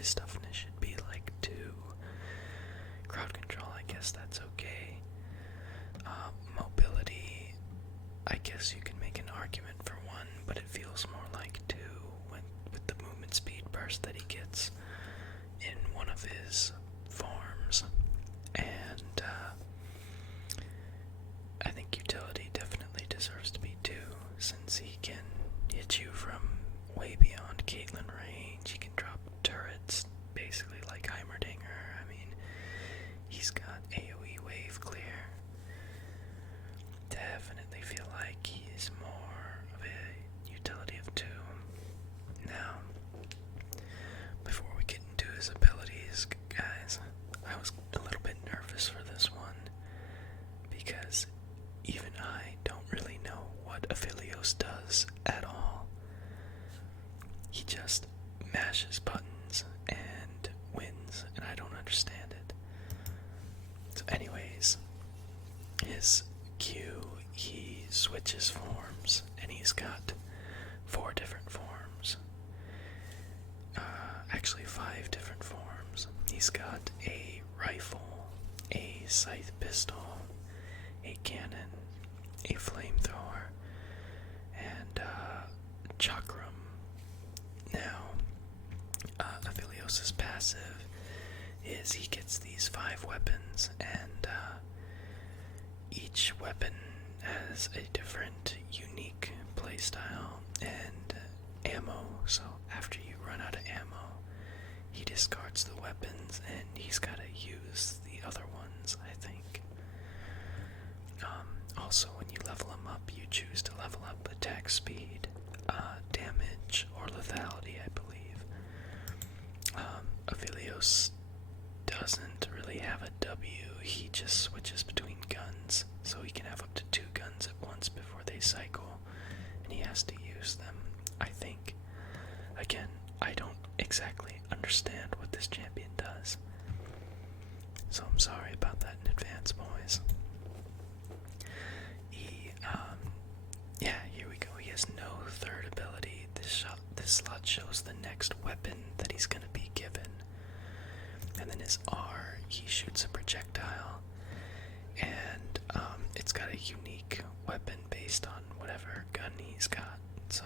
his toughness should be like 2. Crowd control, I guess that's okay. Mobility, I guess you can make an argument for 1, but it feels more like 2 with the movement speed burst that he gets in one of his forms. And I think utility definitely deserves to be 2, since he can hit you from way beyond Caitlyn range. He can drop turrets, basically like Heimerdinger. I mean, he's got AoE wave clear. Definitely feel like he's more of a utility of 2. Now, before we get into his abilities, guys, I was a little bit nervous for this one, because even I don't really know what Aphelios does at all. He just mashes buttons and wins, and I don't understand it. So anyways, his Q, he switches forms, and he's got 4 different forms. Actually 5 different forms. He's got a rifle, a scythe pistol, a cannon, a flamethrower, and chakram. Now, Aphelios' passive is he gets these 5 weapons, and each weapon has a different, unique playstyle and ammo. So after you run out of ammo, he discards the weapons, and he's got to use the other ones, I think. Also, when you level him up, you choose to level up attack speed, damage, or lethality, I believe. Aphelios doesn't really have a W. He just switches between guns, so he can have up to 2 guns at once before they cycle, and he has to use them, I think. Again, I don't exactly understand what this champion does, so I'm sorry about that in advance, boys. Here we go. He has no 3rd ability. This slot shows the next weapon that he's going to be given. And then his R, he shoots a projectile, and it's got a unique weapon based on whatever gun he's got. So,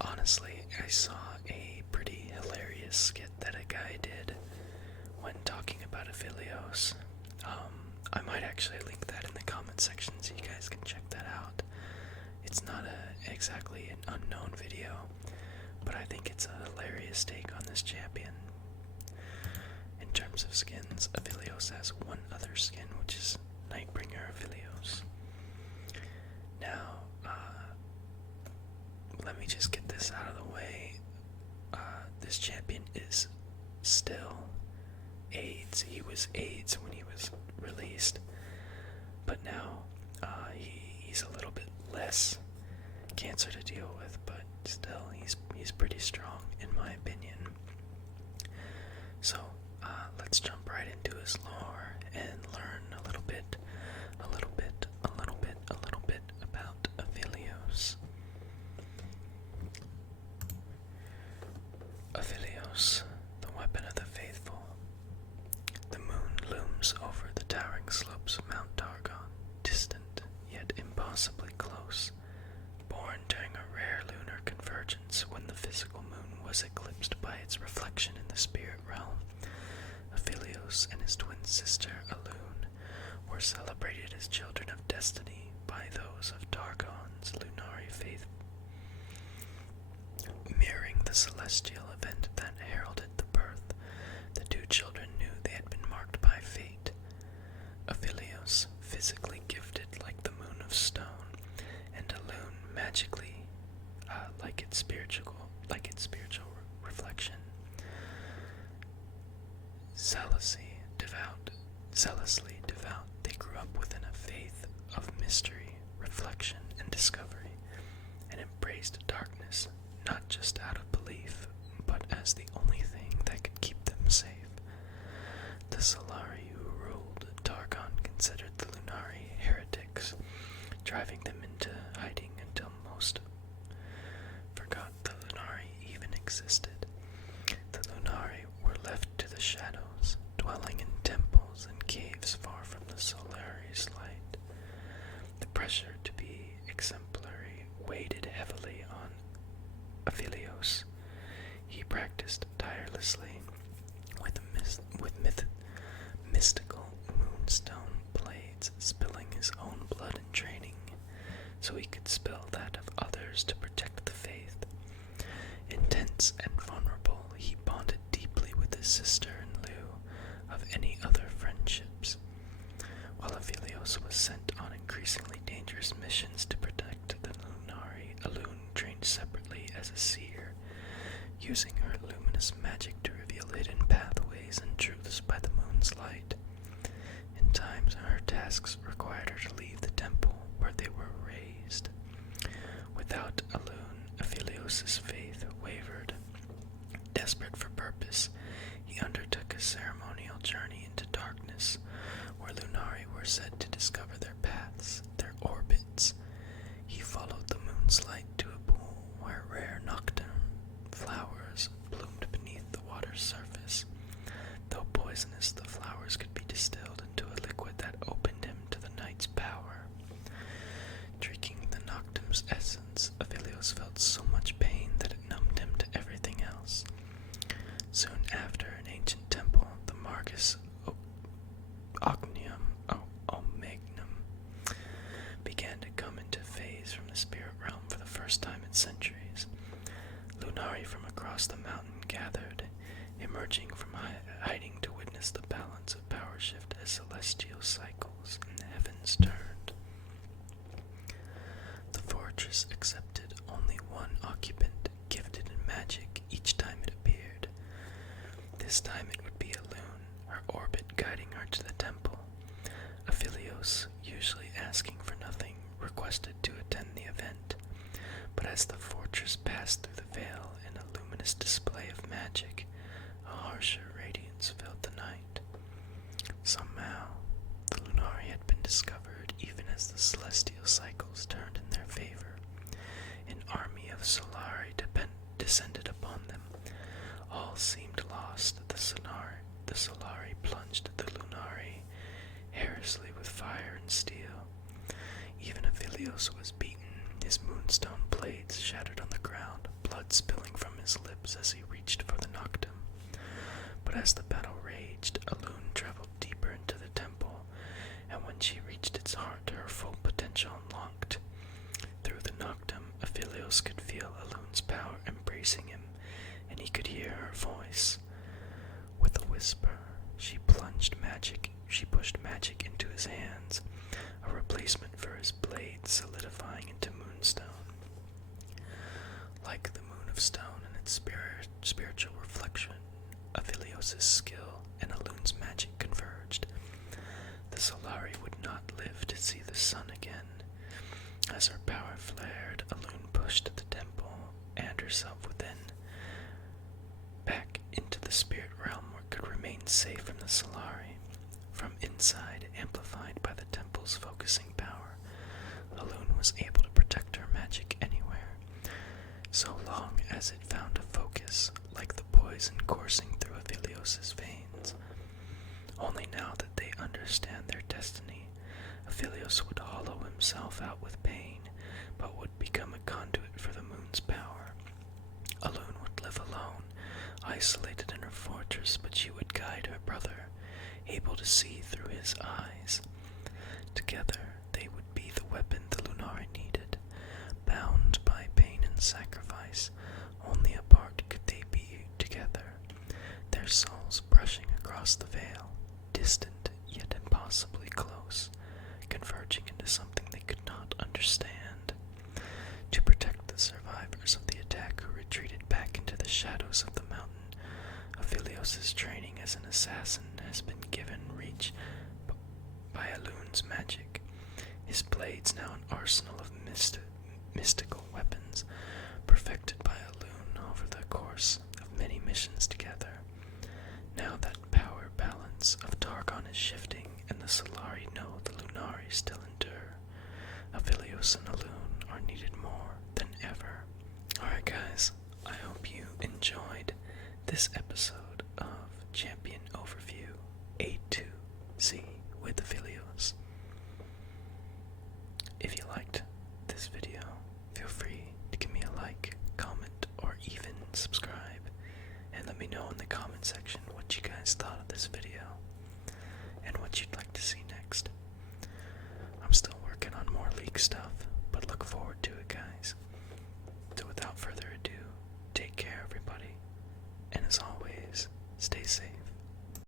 honestly, I saw a pretty hilarious skit that a guy did when talking about Aphelios. I might actually link that in the comment section so you guys can check that out. It's not exactly an unknown video, but I think it's a hilarious take on this champion. In terms of skins, Aphelios has one other skin, which is Nightbringer Aphelios. Now, let me just get this out of the way. This champion is still AIDS. He was AIDS when he was released, but now he's a little bit less cancer to deal with, but still he's pretty strong in my opinion. So let's jump right into his lore and learn a little bit about Aphelios. Aphelios, the weapon of the faithful. The moon looms over the towering slopes of Mount Targon, distant yet impossibly close. Born during a rare lunar convergence when the physical moon was eclipsed by its reflection in the spirit realm, Aphelios and his twin sister Elune were celebrated as children of destiny by those of Targon's Lunari faith. Mirroring the celestial event that heralded the birth, the 2 children knew they had been marked by fate. Aphelios, physically gifted like the moon of stone, and Elune magically like its spiritual reflection. Zealously devout, they grew up within a faith of mystery, reflection, and discovery, and embraced darkness not just out of belief, but as the only thing that could keep them safe. The Solari who ruled Targon considered the Lunari heretics, driving them into hiding until most forgot the Lunari even existed. The Lunari were left to the shadows, dwelling in temples and caves far from the Solari's light. The pressure to be exemplary weighed heavily on Aphelios. He practiced tirelessly with mystical moonstone blades, spilling his own blood in training, so he could spill that of others to protect the faith. Intense and vulnerable, he bonded deeply with his sister in lieu of any other friendships. While Aphelios was sent on increasingly dangerous missions to protect the Lunari, Alun trained separately as a seer, using her luminous magic to reveal hidden pathways and truths by the moon's light. In times, her tasks required her to leave the temple where they were raised. Without Alun, Aphelios' faith wavered. Desperate for purpose, he undertook a ceremonial journey into darkness, where Lunari were said to discover their paths, their orbits. He followed the moon's light to a pool where rare nocturne flowers bloomed beneath the water's surface. Though poisonous, the flowers could be distilled into a liquid that opened him to the night's power. Drinking the nocturne's essence, Aphelios felt so much pain that it numbed him to everything else. Soon after, an ancient temple, the Margus Omnium, began to come into phase from the spirit realm for the first time in centuries. Lunari from across the mountain gathered, emerging from hiding to witness the balance of power shift as celestial cycles in the heavens turned. The fortress accepted only one occupant gifted in magic each time it appeared. This time it would be Alun, her orbit guiding her to the temple. Aphelios, usually asking for nothing, requested to attend the event, but as the fortress passed through the veil in a luminous display of magic, a harsher radiance filled the night. Somehow, the Lunari had been discovered even as the celestial cycles turned in their favor. An army of Solari descended upon them. All seemed lost. The Solari plunged the Lunari heresy with fire and steel. Even Aphelios was beaten, his moonstone blades shattered on the ground, blood spilling from his lips as he reached for the nocturne. But as the battle raged, Alun traveled deeper into the temple, and when she reached its heart, her full potential unlocked. Through the nocturne, Aphelios could feel Alun's power embracing him, and he could hear her voice. With a whisper, she pushed magic into his hands, a replacement for his blade solidifying into moonstone. Like the moon of stone and its spiritual reflection, Aphelios' skill and Alun's magic converged. The Solari would not live to see the sun again. As her power flared, Alun pushed the temple and herself within, back into the spirit realm where it could remain safe from the Solari. From inside, amplified by the temple's focusing power, Alun was able to protect her magic anywhere, so long as it found a focus, like the poison coursing through Aphelios' veins. Only now that they understand their destiny, Aphelios would hollow himself out with pain, but would become a conduit for the moon's power. Alun would live alone, isolated in her fortress, but she would guide her brother, able to see through his eyes. Together, they would be the weapon the Lunari needed. Bound by pain and sacrifice, only apart could they be together, their souls brushing across the veil, distant yet impossibly close, converging into something they could not understand. To protect the survivors of the attack who retreated back into the shadows of the mountain, Aphelios' training as an assassin has been given reach by Alun's magic. His blades now an arsenal of mystical weapons, perfected by Alun over the course of many missions together. Now that power balance of Targon is shifting, and the Solari know the Lunari still endure, Aphelios and Alun are needed more